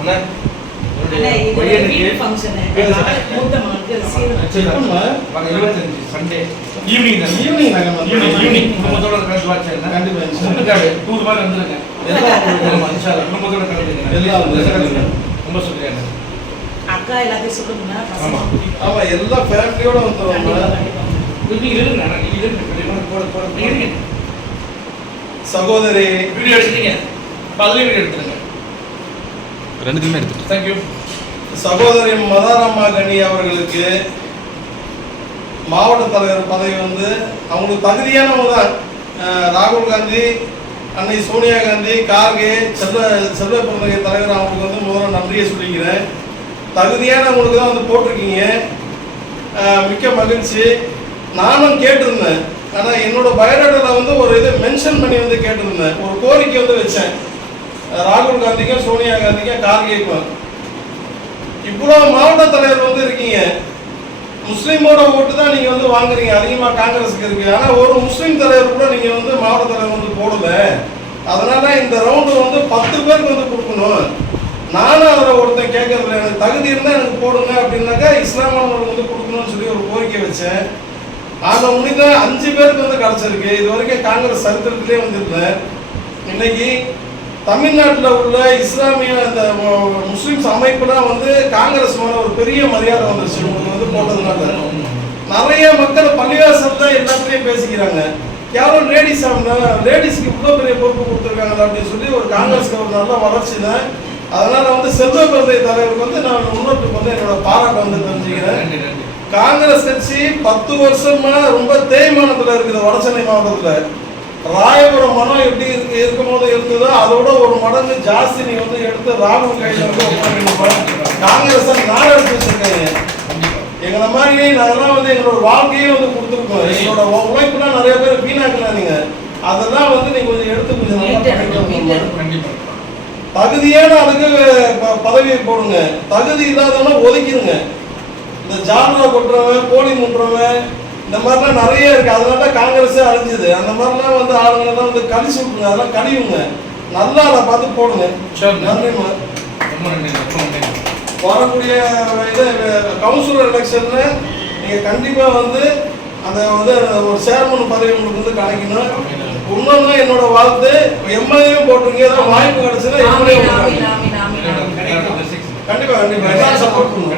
அண்ணா Sunday evening குடும்பத்தோட கலந்து வாட்சேன் கண்டிப்பா டூர் மாதிரி வந்துருங்க குடும்பத்தோட கலந்துங்க ரொம்ப சொல்லியாங்க அக்கா எல்லாத்தையும் சொல்லுங்க. ஆமா எல்லா ஃபேமிலியோட வந்துருவாங்க. சகோதரி வீடியோ எடுத்தீங்க பல்லே வீடியோ எடுத்துருங்க ரெண்டுத்துமே எடுத்துட்டு தேங்க்யூ. சகோதரி மதாரம்மா கனி அவர்களுக்கு மாவட்ட தலைவர் பதவி வந்து அவங்களுக்கு தகுதியானவங்க தான். ராகுல் காந்தி, அன்னை சோனியா காந்தி, கார்கே, செல்வ பிறந்தகை தலைவர் அவங்களுக்கு வந்து முதல்ல நன்றியை சொல்லிக்கிறேன். தகுதியானவங்களுக்கு தான் வந்து போட்டிருக்கீங்க, மிக்க மகிழ்ச்சி. நானும் கேட்டிருந்தேன், ஆனால் என்னோட பயோடேட்டாவில் வந்து ஒரு இதை மென்ஷன் பண்ணி வந்து கேட்டிருந்தேன், ஒரு கோரிக்கை வந்து வச்சேன் ராகுல் காந்திக்கும் சோனியா காந்திக்கும் கார்கேக்கும். இவ்வளோ மாவட்ட தலைவர் வந்து இருக்கீங்க, முஸ்லீமோட ஓட்டு தான் நீங்கள் வந்து வாங்குறீங்க அதிகமாக காங்கிரஸுக்கு இருக்கு. ஆனால் ஒரு முஸ்லீம் தலைவர் கூட நீங்கள் வந்து மாவட்ட தலைவர் வந்து போடல. அதனால இந்த ரவுண்டு வந்து 10 பேருக்கு வந்து கொடுக்கணும். நானும் அதில் ஒருத்தன் கேட்கறதில்ல, எனக்கு தகுதி இருந்தால் எனக்கு போடுங்க அப்படின்னாக்கா இஸ்லாமானவர்களுக்கு வந்து கொடுக்கணும்னு சொல்லி ஒரு கோரிக்கை வச்சேன். அதை முடிதான் 5 பேருக்கு வந்து கிடச்சிருக்கு. இது வரைக்கும் காங்கிரஸ் சரித்திரத்திலே வந்துருந்தேன். இன்னைக்கு தமிழ்நாட்டில் உள்ள இஸ்லாமிய அந்த முஸ்லிம்ஸ் அமைப்புலாம் வந்து காங்கிரஸ் மேலே ஒரு பெரிய மரியாதை வந்துருச்சு. உங்களுக்கு வந்து போட்டதுனால நிறைய மக்கள் பள்ளிவாசல் தான் எல்லாத்துலேயும் பேசிக்கிறாங்க. கேவலம் லேடிஸ்க்கு இவ்வளோ பெரிய பொறுப்பு கொடுத்துருக்காங்களா அப்படின்னு சொல்லி ஒரு காங்கிரஸ்க்கு ஒரு நல்ல வளர்ச்சி தான். அதனால வந்து செல்வ பிறந்தகை தலைவருக்கு வந்து நான் முன்னோட்டுக்கு வந்து என்னோட பாராட்டை வந்து தெரிஞ்சுக்கிறேன். காங்கிரஸ் கட்சி 10 வருஷமா ரொம்ப தேய்மானத்தில் இருக்குது. வடசென்னை மாவட்டத்தில் ராயபுரம் மனம் எப்படி இருக்கும் போது இருந்ததோ அதோட ஒரு மடங்கு ஜாஸ்தி நீ வந்து எடுத்து ராகுல் கையில் வந்து காங்கிரஸ் நாடு எடுத்து வச்சிருக்காங்க. எங்களை மாதிரி நாங்கெல்லாம் வந்து எங்களோட வாழ்க்கையே வந்து கொடுத்துருக்கோம். எங்களோட உழைப்புலாம் நிறைய பேர் வீணாக்கலாம். நீங்க அதெல்லாம் வந்து நீங்க கொஞ்சம் எடுத்து கொஞ்சம் தகுதியான அதுக்கு பதவியை போடுங்க. தகுதி இல்லாதவனா ஒதுக்கிடுங்க. இந்த ஜாலரா கொட்டுறவன், போலி முட்டுறவன், இந்த மாதிரிலாம் நிறைய இருக்கு. அதனால தான் காங்கிரஸே அழிஞ்சுது. அந்த மாதிரிலாம் வந்து ஆளுங்கெல்லாம் வந்து கழிச்சு விட்டுருங்க, அதெல்லாம் கழிவுங்க. நல்லா அதை பார்த்து போடுங்க. நன்றிம்மா. வரக்கூடிய இது கவுன்சிலர் எலெக்ஷன்ல நீங்க கண்டிப்பா வந்து அந்த வந்து ஒரு சேர்மன் பதவி உங்களுக்கு வந்து கிடைக்கணும். இன்னொன்னு என்னோட வாழ்த்து எம்எல்ஏயும் போட்டுருங்க. ஏதாவது வாய்ப்பு கிடைச்சதுன்னா எம்எல்ஏ கண்டிப்பா கண்டிப்பா சப்போர்ட் பண்ணுங்க.